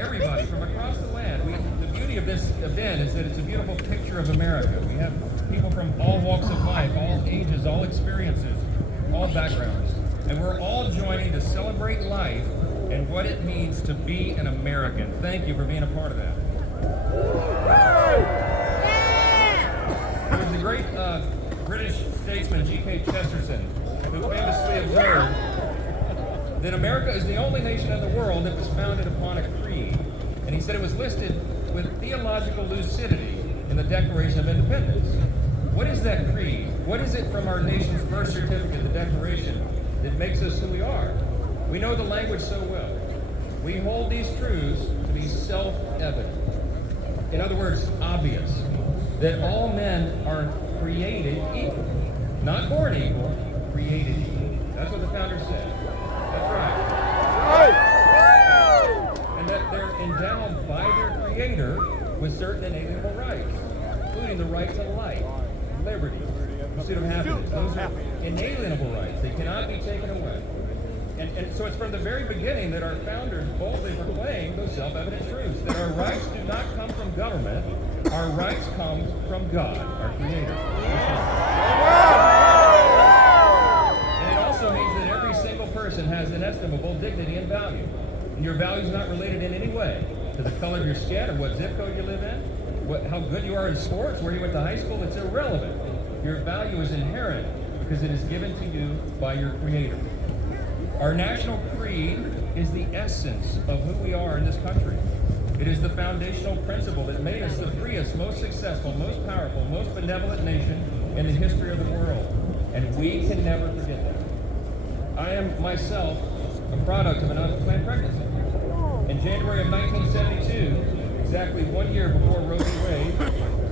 everybody from across the land. The beauty of this event is that it's a beautiful picture of America. We have people from all walks of life, all ages, all experiences, all backgrounds. And we're all joining to celebrate life and what it means to be an American. Thank you for being a part of that. It was the great British statesman G.K. Chesterton who famously observed that America is the only nation in the world that was founded upon a creed. And he said it was listed with theological lucidity in the Declaration of Independence. What is that creed? What is it from our nation's birth certificate, the Declaration, that makes us who we are? We know the language so well. We hold these truths to be self-evident. In other words, obvious. That all men are created equal. Not born equal, created equal. That's what the founder said. That's right. And that they're endowed by their Creator with certain inalienable rights, including the right to life, liberty, pursuit of happiness. Those are inalienable rights. They cannot be taken away. And so it's from the very beginning that our founders boldly proclaimed those self-evident truths, that our rights do not come from government, our rights come from God, our Creator. And it also means that every single person has inestimable dignity and value. And your value is not related in any way to the color of your skin or what zip code you live in, how good you are in sports, where you went to high school. It's irrelevant. Your value is inherent because it is given to you by your Creator. Our national creed is the essence of who we are in this country. It is the foundational principle that made us the freest, most successful, most powerful, most benevolent nation in the history of the world. And we can never forget that. I am myself a product of an unplanned pregnancy. In January of 1972, exactly 1 year before Roe v. Wade,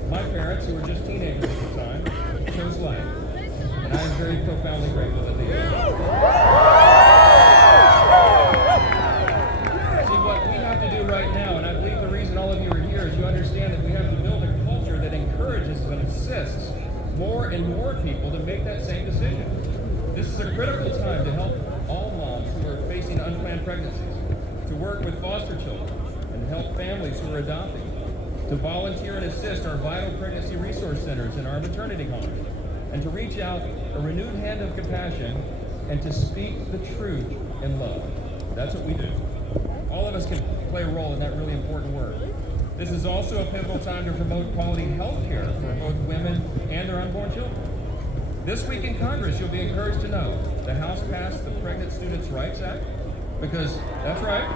my parents, who were just teenagers at the time, chose life. And I am very profoundly grateful that they did. Right now, and I believe the reason all of you are here is you understand that we have to build a culture that encourages and assists more and more people to make that same decision. This is a critical time to help all moms who are facing unplanned pregnancies, to work with foster children, and to help families who are adopting, to volunteer and assist our vital pregnancy resource centers and our maternity homes, and to reach out a renewed hand of compassion and to speak the truth in love. That's what we do. All of us can play a role in that really important work. This is also a pivotal time to promote quality health care for both women and their unborn children. This week in Congress, you'll be encouraged to know the House passed the Pregnant Students' Rights Act, because that's right.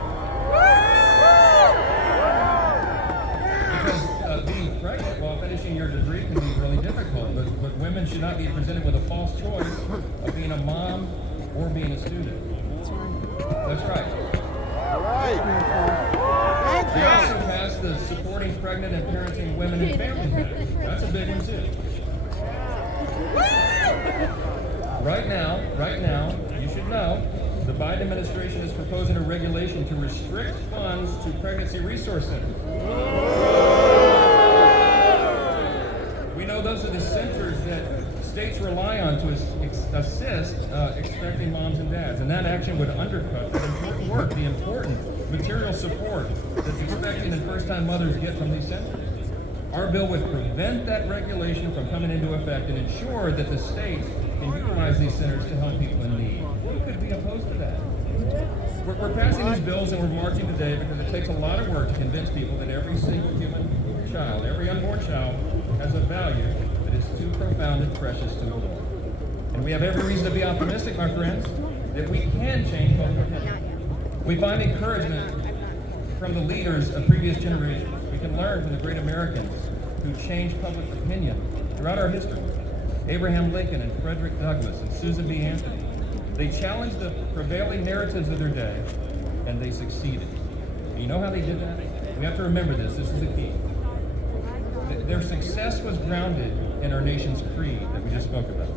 Because being pregnant while finishing your degree can be really difficult, but women should not be presented with a false choice of being a mom or being a student. That's right. All right. Thank We you. also passed the Supporting Pregnant and Parenting Women and Families Act. That's a big one too. Right now, you should know, the Biden administration is proposing a regulation to restrict funds to pregnancy resource centers. We know those are the centers that states rely on to assist expecting moms and dads, and that action would undercut the important work, the important material support that expecting and first-time mothers get from these centers. Our bill would prevent that regulation from coming into effect and ensure that the states can utilize these centers to help people in need. Who could be opposed to that? We're passing these bills and we're marching today because it takes a lot of work to convince people that every single human child, every unborn child, has a value that is too profound and precious to the Lord. And we have every reason to be optimistic, my friends, that we can change public opinion. We find encouragement from the leaders of previous generations. We can learn from the great Americans who changed public opinion throughout our history. Abraham Lincoln and Frederick Douglass and Susan B. Anthony. They challenged the prevailing narratives of their day, and they succeeded. And you know how they did that? We have to remember this. This is the key. Their success was grounded in our nation's creed that we just spoke about.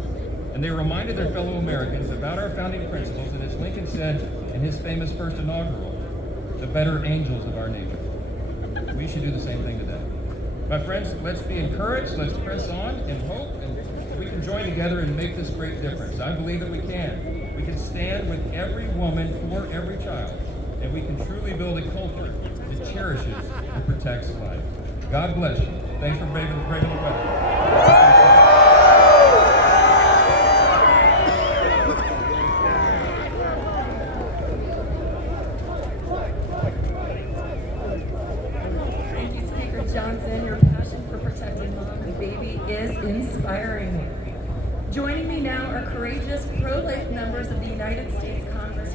And they reminded their fellow Americans about our founding principles, and as Lincoln said in his famous first inaugural, the better angels of our nature. We should do the same thing today. My friends, let's be encouraged, let's press on in hope, and we can join together and make this great difference. I believe that we can. We can stand with every woman for every child, and we can truly build a culture that cherishes and protects life. God bless you. Thanks for braving the weather. Thank you, Speaker Johnson. Your passion for protecting mom and baby is inspiring. Joining me now are courageous pro-life members of the United States Congress